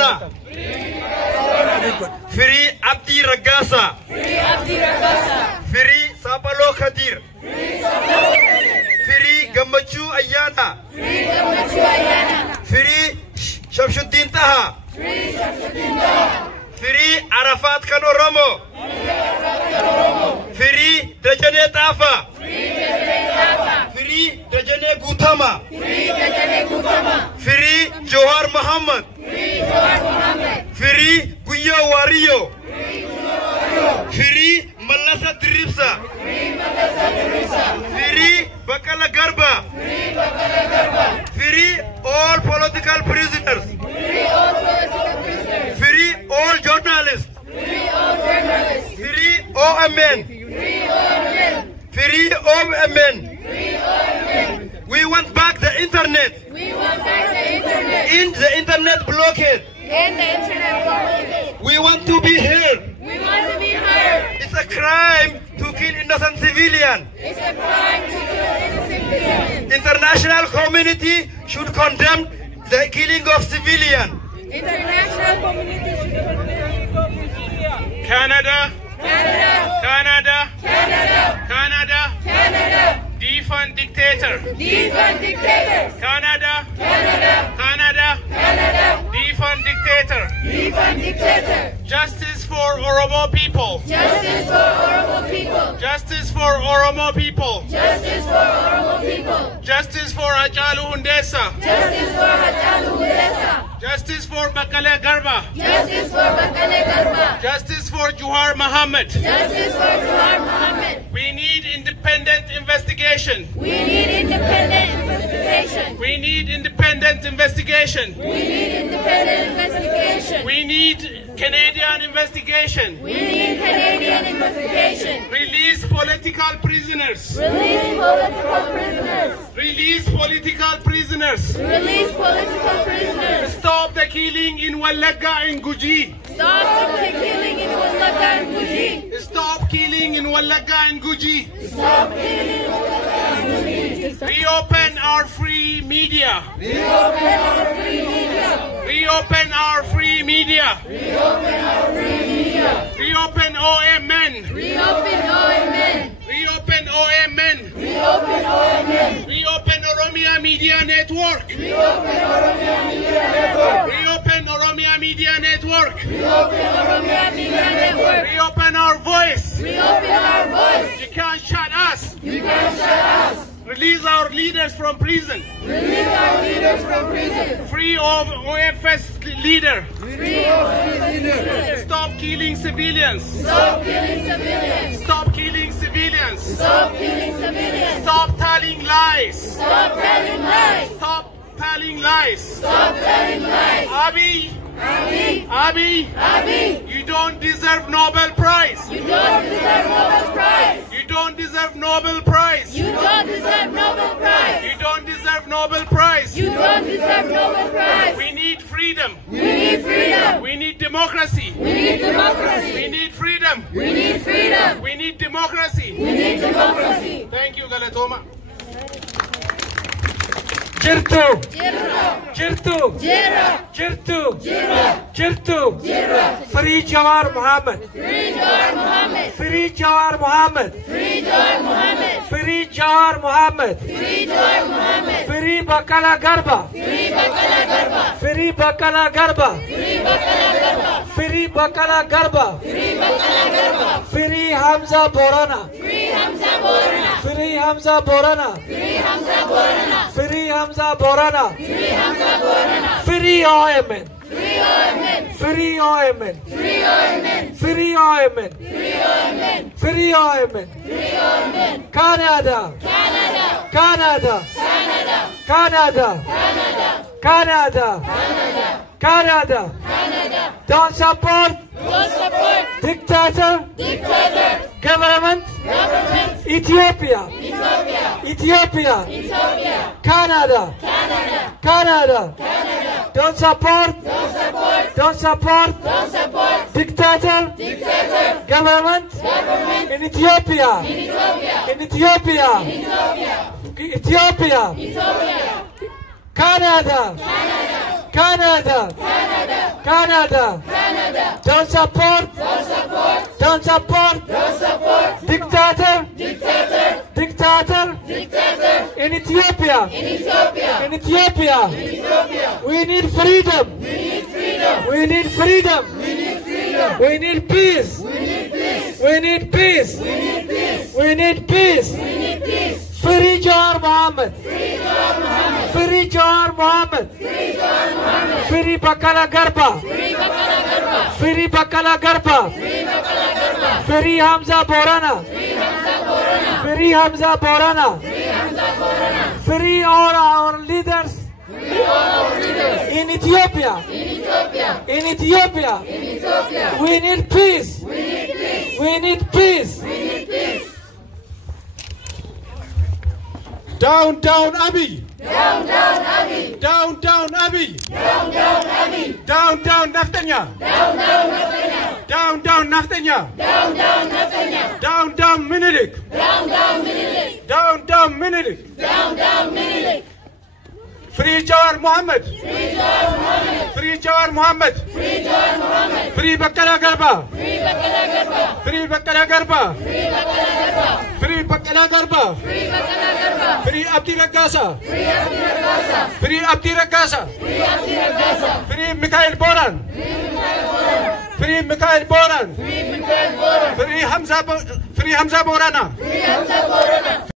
Corona. Free Abdi Ragasa. Free Sabalo Khadir. Free Gamachu Ayana. Free Shamsuddin Taha. Free Arafat Kanoromo. Free Dajane Tafa. Free Dajane Gutama. Free Johar Muhammad. Free Guyo Wario. Free Malasa Dripsa. Free Bakala Garba. Free all political prisoners. Free all journalists. Free OMN. Free OMN. We want back the internet. In the internet blockade. We want to be heard. It's a crime to kill innocent civilians. International community should condemn the killing of civilians. Canada. Defund dictator. Canada. Defund dictator. Justice for Oromo people. Justice for Oromo people. Justice for Hachalu Hundessa. Justice for Bakale Garba. Justice for Johar Muhammad. We need independent investigation. We need Canadian investigation. Release political prisoners. Stop the killing in Wallaga and Guji. Reopen our free media. Reopen OMN. Reopen Oromia Media Network. Reopen our voice. You can't shut us. Release our leaders from prison. Free of OFS leader. Stop killing civilians. Stop telling lies. Abiy, you don't deserve Nobel Prize. You don't deserve Nobel Prize. We need freedom. We need democracy. We need freedom. We need democracy. Thank you, Galatoma. Jirtu. Free Johar Muhammad. Free Bakala Garba. Free Hamza Borana. Free OMN. Canada. Don't support dictator government. Ethiopia. Canada. Don't support dictator government in Ethiopia. Canada. Canada. Don't support. Dictator. In Ethiopia. We need freedom. We need peace. We need peace. Free Jawar Mohammed. Free Bakala Garba. Free Hamza Borana. Free all our leaders. In Ethiopia. We need peace. Down Abiy. Down Naftanya. Down Menelik. Down Menelik. Free Jawar Mohammed. Free Bakala Garba. Free Abdi Ragasa. Free Mikhail Boran. Free Hamza Borana.